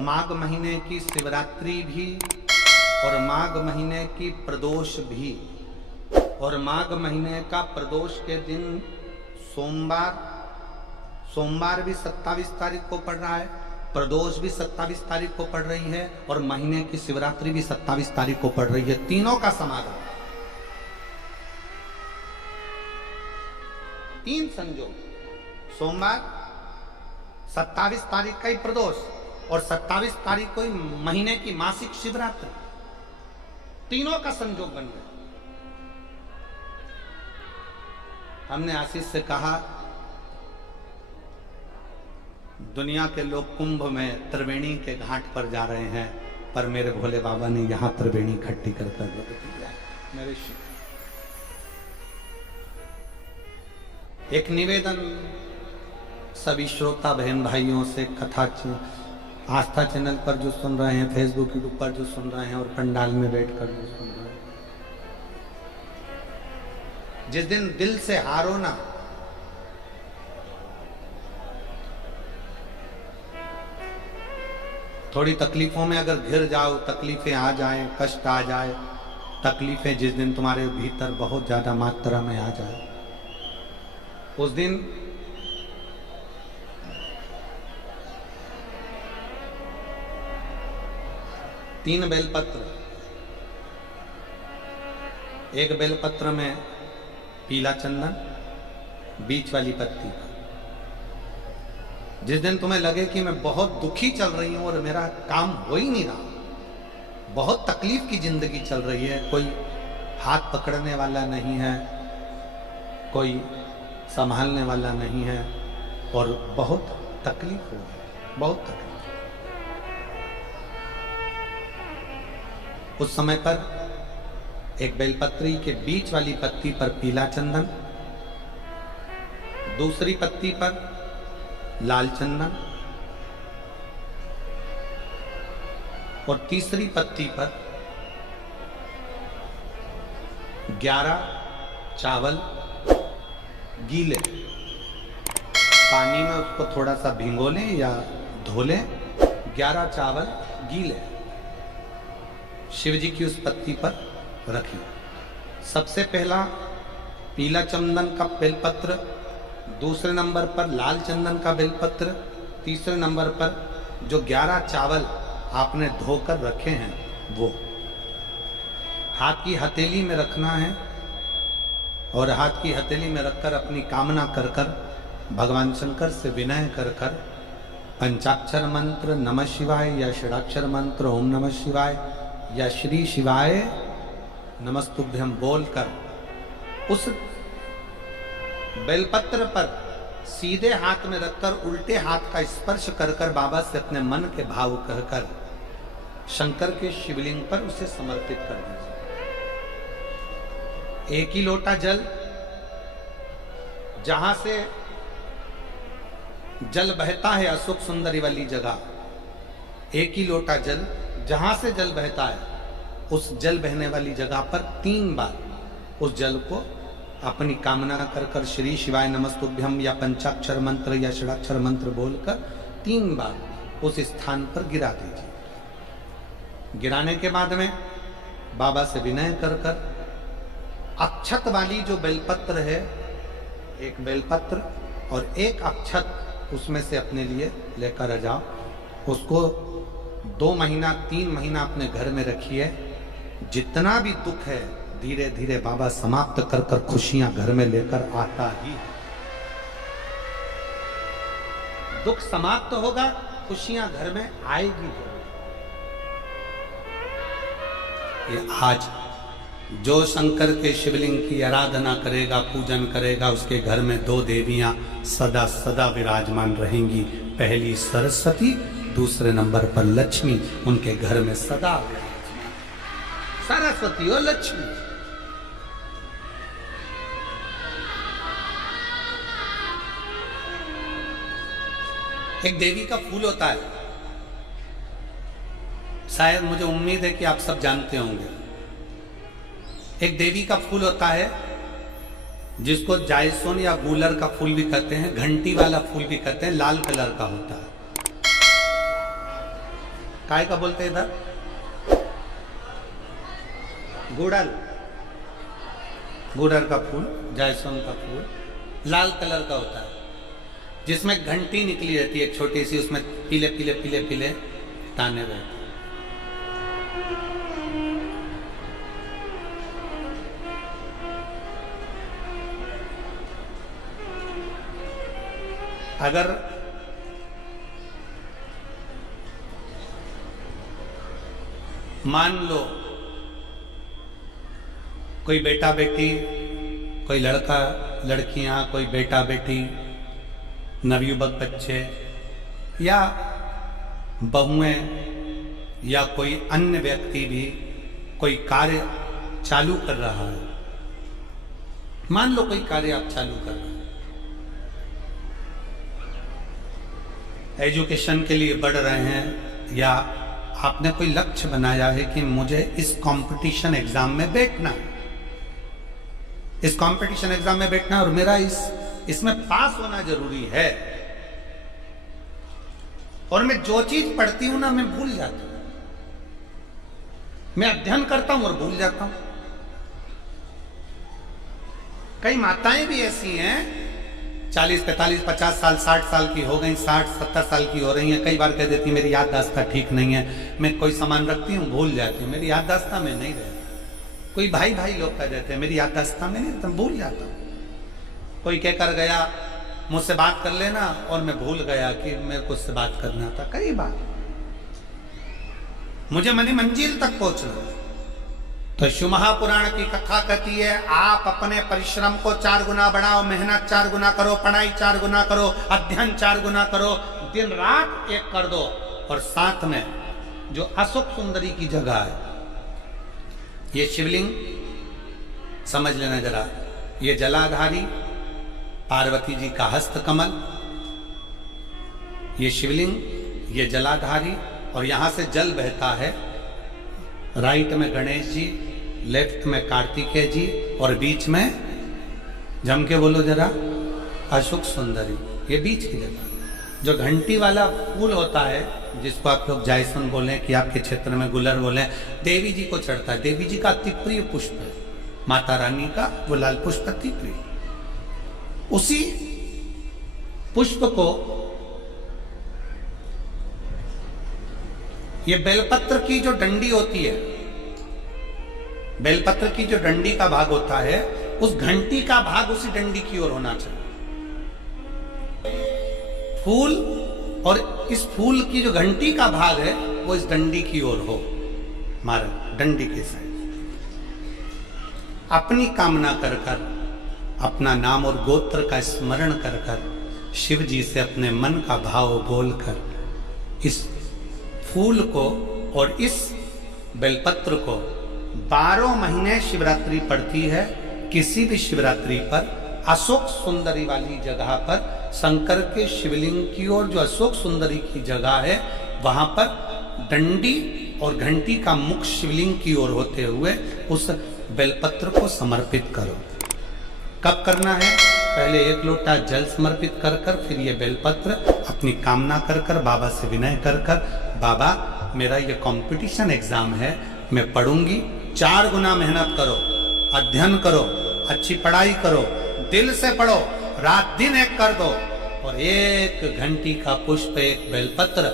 माघ महीने की शिवरात्रि भी और माघ महीने की प्रदोष भी, और माघ महीने का प्रदोष के दिन सोमवार भी 27 तारीख को पड़ रहा है, प्रदोष भी 27 तारीख को पड़ रही है, और महीने की शिवरात्रि भी 27 तारीख को पड़ रही है। तीनों का समागम, तीन संजोग, सोमवार 27 तारीख का ही प्रदोष और 27 तारीख को ही महीने की मासिक शिवरात्रि, तीनों का संजोग बन गया। हमने आशीष से कहा दुनिया के लोग कुंभ में त्रिवेणी के घाट पर जा रहे हैं, पर मेरे भोले बाबा ने यहां त्रिवेणी इकट्ठी कर दिया। मेरे एक निवेदन सभी श्रोता बहन भाइयों से, कथा आस्था चैनल पर जो सुन रहे हैं, फेसबुक यूट्यूब पर जो सुन रहे हैं, और पंडाल में बैठकर जो सुन रहे हैं, जिस दिन दिल से हारो ना, थोड़ी तकलीफों में अगर घिर जाओ, तकलीफें आ जाएं, कष्ट आ जाए, तकलीफें जिस दिन तुम्हारे भीतर बहुत ज्यादा मात्रा में आ जाए, उस दिन तीन बेलपत्र, एक बेलपत्र में पीला चंदन, बीच वाली पत्ती, जिस दिन तुम्हें लगे कि मैं बहुत दुखी चल रही हूं और मेरा काम हो ही नहीं रहा, बहुत तकलीफ की जिंदगी चल रही है, कोई हाथ पकड़ने वाला नहीं है, कोई संभालने वाला नहीं है, और बहुत तकलीफ हो गई, बहुत तकलीफ। उस समय पर एक बेलपत्री के बीच वाली पत्ती पर पीला चंदन, दूसरी पत्ती पर लाल चंदन, और तीसरी पत्ती पर 11 चावल गीले, पानी में उसको थोड़ा सा भिगो लें या धो लें, 11 चावल गीले शिव जी की उस पत्ती पर रखिए। सबसे पहला पीला चंदन का बेलपत्र, दूसरे नंबर पर लाल चंदन का बेलपत्र, तीसरे नंबर पर जो 11 चावल आपने धोकर रखे हैं वो हाथ की हथेली में रखना है, और हाथ की हथेली में रखकर अपनी कामना कर कर भगवान शंकर से विनय कर कर पंचाक्षर मंत्र नमः शिवाय या षडाक्षर मंत्र ओम नमः शिवाय या श्री शिवाय नमस्तुभ्यम बोलकर उस बेलपत्र पर सीधे हाथ में रखकर उल्टे हाथ का स्पर्श कर कर बाबा से अपने मन के भाव कहकर शंकर के शिवलिंग पर उसे समर्पित कर दीजिए। एक ही लोटा जल, जहां से जल बहता है अशोक सुंदरी वाली जगह, एक ही लोटा जल जहां से जल बहता है उस जल बहने वाली जगह पर 3 बार उस जल को अपनी कामना कर कर श्री शिवाय नमस्तुभ्यम या पंचाक्षर मंत्र या षडाक्षर मंत्र बोलकर 3 बार उस स्थान पर गिरा दीजिए। गिराने के बाद में बाबा से विनय कर कर अक्षत वाली जो बेलपत्र है, एक बेलपत्र और एक अक्षत उसमें से अपने लिए लेकर आ जाओ, उसको 2 महीना 3 महीना अपने घर में रखिए। जितना भी दुख है धीरे धीरे बाबा समाप्त कर कर खुशियां घर में लेकर आता ही, दुख समाप्त होगा, खुशियां घर में आएगी। ये आज जो शंकर के शिवलिंग की आराधना करेगा, पूजन करेगा, उसके घर में 2 देवियां सदा सदा विराजमान रहेंगी। पहली सरस्वती, दूसरे नंबर पर लक्ष्मी, उनके घर में सदा सरस्वती और लक्ष्मी। एक देवी का फूल होता है, शायद मुझे उम्मीद है कि आप सब जानते होंगे। एक देवी का फूल होता है जिसको जायसोन या गूलर का फूल भी कहते हैं, घंटी वाला फूल भी कहते हैं, लाल कलर का होता है। काय का बोलते इधर? गुड़ल, गुड़ल का फूल, जायसवान का फूल लाल कलर का होता है, जिसमें घंटी निकली रहती है एक छोटी सी, उसमें पीले पीले पीले पीले दाने रहते हैं। अगर मान लो कोई बेटा बेटी, कोई लड़का लड़कियां, कोई बेटा बेटी, नवयुवक बच्चे या बहुएं या कोई अन्य व्यक्ति भी कोई कार्य चालू कर रहा है, मान लो कोई कार्य आप चालू कर रहे हैं, एजुकेशन के लिए बढ़ रहे हैं, या आपने कोई लक्ष्य बनाया है कि मुझे इस कंपटीशन एग्जाम में बैठना है, इस कंपटीशन एग्जाम में बैठना और मेरा इसमें पास होना जरूरी है, और मैं जो चीज पढ़ती हूं ना मैं भूल जाता हूं, मैं अध्ययन करता हूं और भूल जाता हूं। कई माताएं भी ऐसी हैं 40, 45, 50 साल, 60 साल की हो गई, 60, 70 साल की हो रही हैं, कई बार कह देती मेरी याददाश्त ठीक नहीं है, मैं कोई सामान रखती हूँ भूल जाती हूँ, मेरी याददाश्त में नहीं रहती। कोई भाई भाई लोग कह देते हैं मेरी याददाश्त में नहीं रहता, भूल जाता हूँ। कोई कहकर गया मुझसे बात कर लेना और मैं भूल गया कि मेरे को उससे बात करना था। कई बार मुझे मनी मंजिल तक पहुंचना। तो शिव महापुराण की कथा कहती है आप अपने परिश्रम को 4 गुना बढ़ाओ, मेहनत 4 गुना करो, पढ़ाई 4 गुना करो, अध्ययन 4 गुना करो, दिन रात एक कर दो। और साथ में जो अशोक सुंदरी की जगह है, ये शिवलिंग समझ लेना जरा, ये जलाधारी पार्वती जी का हस्त कमल, ये शिवलिंग, ये जलाधारी, और यहां से जल बहता है। राइट में गणेश जी, लेफ्ट में कार्तिकेय जी, और बीच में जम के बोलो जरा अशोक सुंदरी। ये बीच की जगह जो घंटी वाला फूल होता है, जिसको आप लोग जायसवान बोलें कि आपके क्षेत्र में गुलर बोलें, देवी जी को चढ़ता है। देवी जी का अति प्रिय पुष्प है, माता रानी का वो लाल पुष्प अति प्रिय। उसी पुष्प को ये बेलपत्र की जो डंडी होती है, बेलपत्र की जो डंडी का भाग होता है, उस घंटी का भाग उसी डंडी की ओर होना चाहिए। फूल और इस फूल की जो घंटी का भाग है वो इस डंडी की ओर हो, मारे डंडी के साइड। अपनी कामना कर कर, अपना नाम और गोत्र का स्मरण कर कर, शिव जी से अपने मन का भाव बोलकर इस फूल को और इस बेलपत्र को 12 महीने शिवरात्रि पड़ती है। किसी भी शिवरात्रि पर अशोक सुंदरी वाली जगह पर, शंकर के शिवलिंग की ओर जो अशोक सुंदरी की जगह है, वहां पर डंडी और घंटी का मुख शिवलिंग की ओर होते हुए उस बेलपत्र को समर्पित करो। कब करना है? पहले 1 लोटा जल समर्पित कर कर, फिर ये बेलपत्र अपनी कामना कर कर, बाबा से विनय कर कर, बाबा मेरा ये कंपटीशन एग्जाम है, मैं पढ़ूंगी, 4 गुना मेहनत करो, अध्ययन करो, अच्छी पढ़ाई करो, दिल से पढ़ो, रात दिन एक कर दो, और 1 घंटी का पुष्प, 1 बेलपत्र,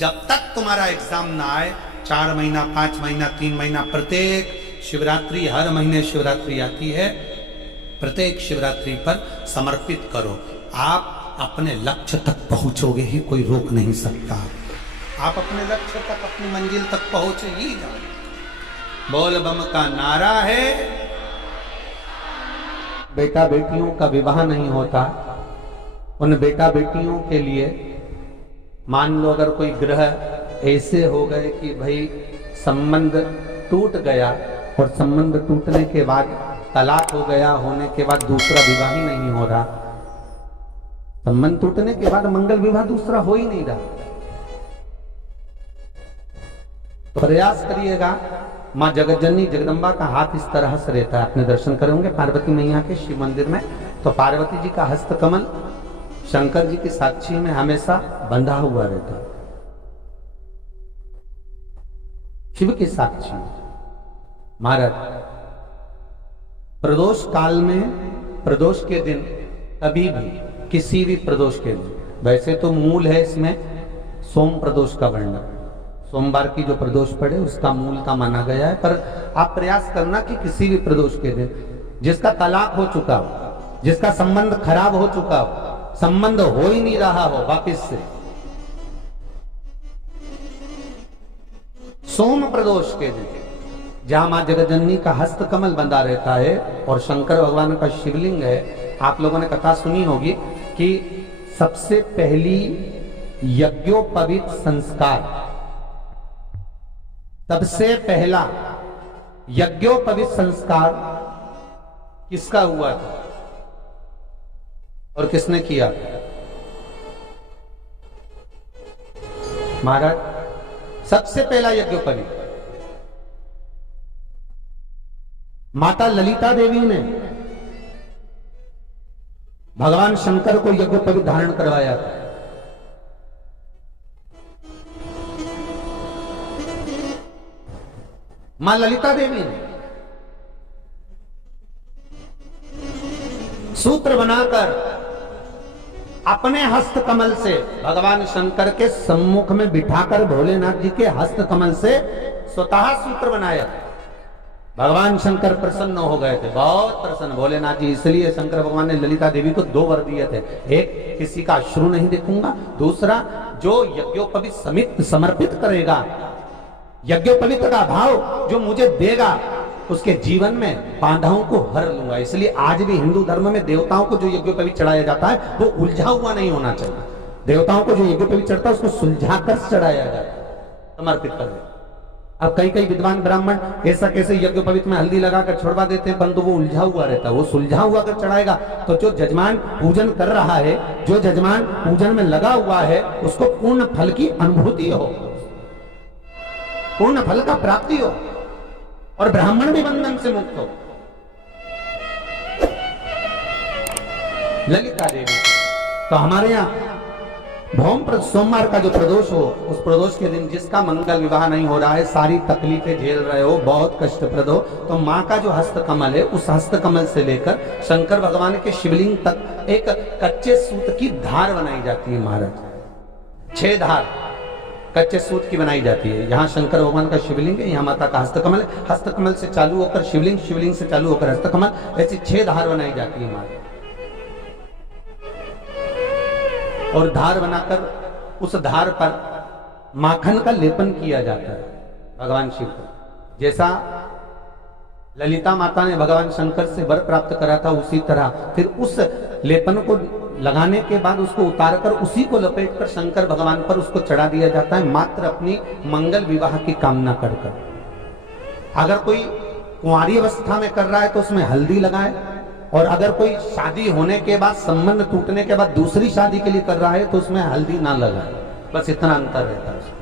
जब तक तुम्हारा एग्जाम ना आए, 4 महीना, 5 महीना, 3 महीना, प्रत्येक शिवरात्रि, हर महीने शिवरात्रि आती है, प्रत्येक शिवरात्रि पर समर्पित करो। आप अपने लक्ष्य तक पहुंचोगे ही, कोई रोक नहीं सकता। आप अपने लक्ष्य तक, अपनी मंजिल तक पहुंच ही जाओ। बोल बम का नारा है। बेटा बेटियों का विवाह नहीं होता, उन बेटा बेटियों के लिए मान लो अगर कोई ग्रह ऐसे हो गए कि भाई संबंध टूट गया, और संबंध टूटने के बाद तलाक हो गया, होने के बाद दूसरा विवाह ही नहीं हो रहा, संबंध टूटने के बाद मंगल विवाह दूसरा हो ही नहीं रहा, तो प्रयास करिएगा। माँ जगतजननी जगदम्बा का हाथ इस तरह से रहता है, आपने दर्शन करेंगे पार्वती मैया के शिव मंदिर में, तो पार्वती जी का हस्त कमल शंकर जी की साक्षी में हमेशा बंधा हुआ रहता है। शिव के साक्षी महाराज प्रदोष काल में, प्रदोष के दिन, कभी भी किसी भी प्रदोष के दिन, वैसे तो मूल है इसमें सोम प्रदोष का वर्णन, सोमवार की जो प्रदोष पड़े उसका मूलता माना गया है, पर आप प्रयास करना कि किसी भी प्रदोष के दिन जिसका तलाक हो चुका हो, जिसका संबंध खराब हो चुका हो, संबंध हो ही नहीं रहा हो वापिस से, सोम प्रदोष के दिन जहां मां जगतजननी का हस्त कमल बंधा रहता है और शंकर भगवान का शिवलिंग है। आप लोगों ने कथा सुनी होगी कि सबसे पहली यज्ञोपवीत संस्कार, सबसे पहला यज्ञोपवीत संस्कार किसका हुआ था और किसने किया? महाराज सबसे पहला यज्ञोपवीत माता ललिता देवी ने भगवान शंकर को यज्ञोपवीत धारण करवाया था। मां ललिता देवी ने सूत्र बनाकर अपने हस्त कमल से भगवान शंकर के सम्मुख में बिठाकर भोलेनाथ जी के हस्त कमल से स्वतः सूत्र बनाया। भगवान शंकर प्रसन्न हो गए थे, बहुत प्रसन्न भोलेनाथ जी। इसलिए शंकर भगवान ने ललिता देवी को दो वर दिए थे, एक किसी का अश्रु नहीं देखूंगा, दूसरा जो यज्ञोपवीत समित समर्पित करेगा, यज्ञोपवीत का भाव जो मुझे देगा उसके जीवन में बाधाओं को हर लूंगा। इसलिए आज भी हिंदू धर्म में देवताओं को जो यज्ञोपवीत चढ़ाया जाता है वो उलझा हुआ नहीं होना चाहिए। देवताओं को जो यज्ञोपवीत चढ़ता है उसको सुलझाकर चढ़ाया जाता है, समर्पित कर देता। अब कई कई विद्वान ब्राह्मण ऐसा कैसे यज्ञोपवीत में हल्दी लगाकर छोड़वा देते हैं, परंतु वो उलझा हुआ रहता है। वो सुलझा हुआ अगर चढ़ाएगा तो जो जजमान पूजन कर रहा है, जो जजमान पूजन में लगा हुआ है, उसको पूर्ण फल की अनुभूति हो, पूर्ण फल का प्राप्ति हो और ब्राह्मण भी बंधन से मुक्त हो। ललिता देवी तो हमारे यहाँ भौम सोमवार का जो प्रदोष हो, उस प्रदोष के दिन जिसका मंगल विवाह नहीं हो रहा है, सारी तकलीफें झेल रहे हो, बहुत कष्टप्रद हो, तो माँ का जो हस्त कमल है उस हस्त कमल से लेकर शंकर भगवान के शिवलिंग तक एक कच्चे सूत की धार बनाई जाती है। महाराज 6 धार कच्चे सूत की बनाई जाती है। यहाँ शंकर भगवान का शिवलिंग है, यहाँ माता का हस्तकमल है, हस्तकमल से चालू होकर शिवलिंग, शिवलिंग से चालू होकर हस्तकमल, ऐसी 6 धार बनाई जाती है माता। और धार बनाकर उस धार पर माखन का लेपन किया जाता है भगवान शिव को। जैसा ललिता माता ने भगवान शंकर से वर प्राप्त करा था, उसी तरह फिर उस लेपन को लगाने के बाद उसको उतारकर उसी को लपेटकर शंकर भगवान पर उसको चढ़ा दिया जाता है, मात्र अपनी मंगल विवाह की कामना कर कर। अगर कोई कुंवारी अवस्था में कर रहा है तो उसमें हल्दी लगाए, और अगर कोई शादी होने के बाद, संबंध टूटने के बाद दूसरी शादी के लिए कर रहा है तो उसमें हल्दी ना लगाए। बस इतना अंतर रहता है।